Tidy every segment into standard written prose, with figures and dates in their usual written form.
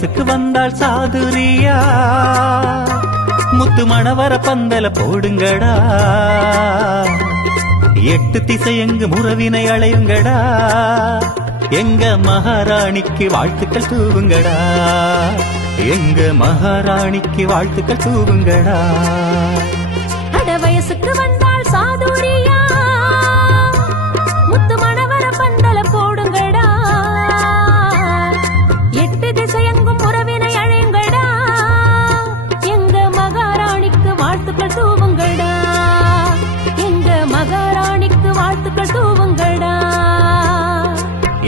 வயசுக்கு வந்தால் சாதுரியா முத்து மணவர பந்தல போடுங்கடா 8 திசையெங்கு முறவினை அலையுங்கடா எங்க மகாராணிக்கு வாழ்த்துக்கள் தூவுங்கடா எங்க மகாராணிக்கு வாழ்த்துக்கள் தூவுங்கடா அட வயசுக்கு வந்தால் சாதுரியா முத்து மணவர பந்தல போடுங்கடா 8 திசையெங்கும் உறவினை அழையுங்கடா எங்க மகாராணிக்கு வாழ்த்துக்கள் தூவுங்கடா எங்க மகாராணிக்கு வாழ்த்துக்கள் தூவுங்கடா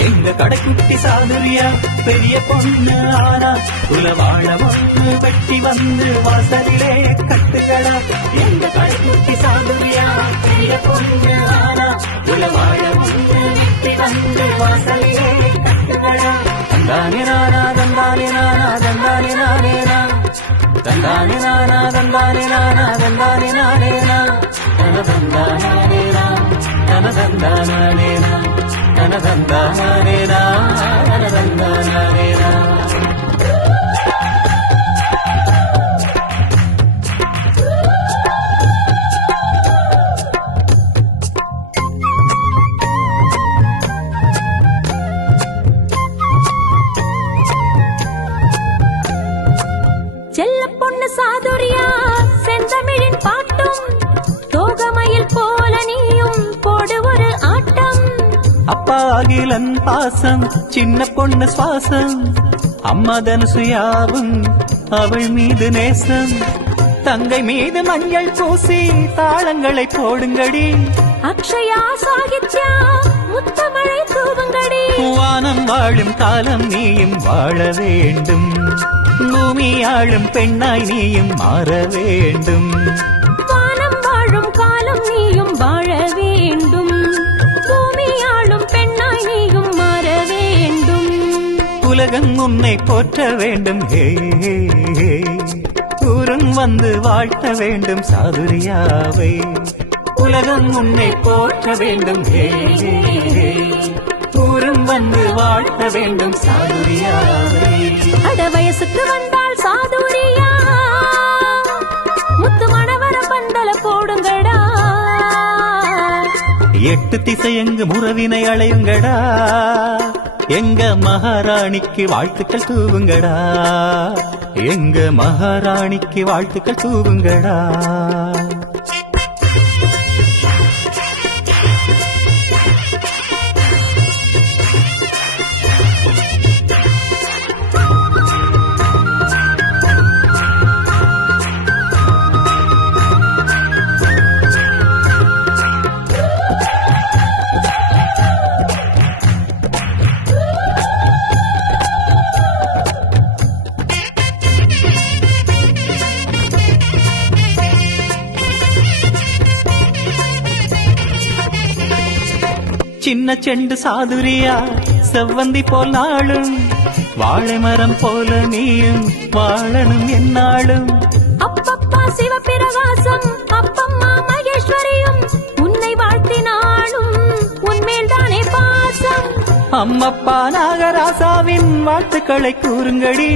எங்க கடைக்குட்டி சாதுரியா பெரிய பொண்ணு ஆனா குலவாழ ஒன்று வெட்டி வந்து வாசலிலே கட்டுகடா எங்க கடைக்குட்டி சாதுரியா பெரிய பொண்ணு ஆனா குலவாழ ஒன்று வெட்டி வந்து வாசலிலே கட்டுகடா தந்தானே நானா தந்தானே நானா தந்தானே நானே நா தந்தானே நானா தந்தானே நானா தந்தானே நானே நா தனதந்தானே நா தனதந்தானே நா தனதந்தானே நா தனதந்தானே நா செல்ல பொண்ணு சாதுரியா செந்தமிழின் பாட்டும் தோகமயில் போல நீயும் போடு ஒரு ஆட்டம் அப்பா அகிலன் பாசம் சின்ன பொண்ணு சுவாசம் அம்மா தனுசுயாவும் அவள் மீது நேசம் தங்கை மீது மஞ்சள் பூசி தாளங்களை போடுங்கடி அக்ஷயா சாகித்யா முத்தமழை தூவுங்கடி வானம் வாழும் காலம் நீயும் வாழ வேண்டும் பூமி ஆளும் பெண்ணாய் நீயும் மாற வேண்டும் வானம் வாழும் காலம் நீயும் வாழ வேண்டும் பூமி ஆளும் பெண்ணாய் நீயும் மாற வேண்டும் உலகம் உன்னை போற்ற வேண்டும் ஹே ஊரும் வந்து வாழ்த்த வேண்டும் சாதுரியாவை உலகம் உன்னை போற்ற வேண்டும் ஹே ஊரும் வந்து வாழ்த்த வேண்டும் சாதுரியாவை அட வயசுக்கு வந்தால் சாதுரியா முத்து மணவர பந்தல போடுங்கடா 8 திசையெங்கு முறவினை அலையுங்கடா எங்க மகாராணிக்கு வாழ்த்துக்கள் தூவுங்கடா எங்க மகாராணிக்கு வாழ்த்துக்கள் தூவுங்கடா சின்ன செண்டு சாதுரியா செவ்வந்தி போல் நாளும் வாழை மரம் போல நீயும் வாழணும் என்னாலும் அப்பப்பா சிவபிரகாசம் அப்பம்மா மகேஸ்வரியும் உன்னை வாழ்த்தினாலும் உன்மேல் தானே பாசம் அம்மப்பா நாகராசாவின் வாழ்த்துக்களை கூறுங்கடி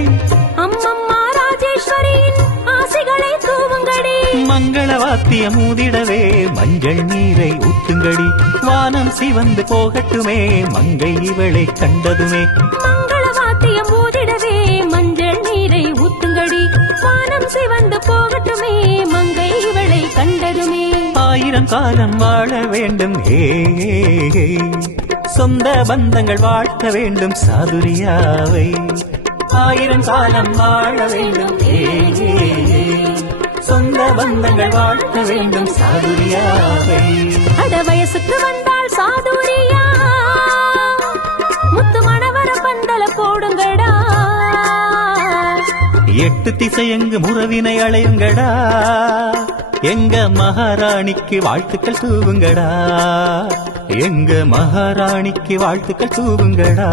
அம்மம்மா ராஜேஸ்வரியின் ஆசைகளை தூவுங்கடி மங்கள வாத்திய மூதிடவே மஞ்சள் நீரை ஊத்துங்கடி வானம் சிவந்து போகட்டுமே மங்கை இவளை கண்டதுமே மங்கள வாத்தியம் ஊதிடவே மஞ்சள் நீரை ஊத்துங்கடி வானம் சிவந்து போகட்டுமே மங்கை இவளை கண்டதுமே 1000 காலம் வாழ வேண்டும் ஹே சொந்த பந்தங்கள் வாழ்த்த வேண்டும் சாதுரியாவை 1000 காலம் வாழ வேண்டும் ஹே சொந்த பந்தங்கள் வாழ்த்த வேண்டும் சாதுரியாவை அட வயசுக்கு வந்தால் சாதுரியா முத்து மணவர பந்தல போடுங்கடா 8 திசையெங்கு முறவினை அலையுங்கடா எங்க மகாராணிக்கு வாழ்த்துக்கள் தூவுங்கடா எங்க மகாராணிக்கு வாழ்த்துக்கள் தூவுங்கடா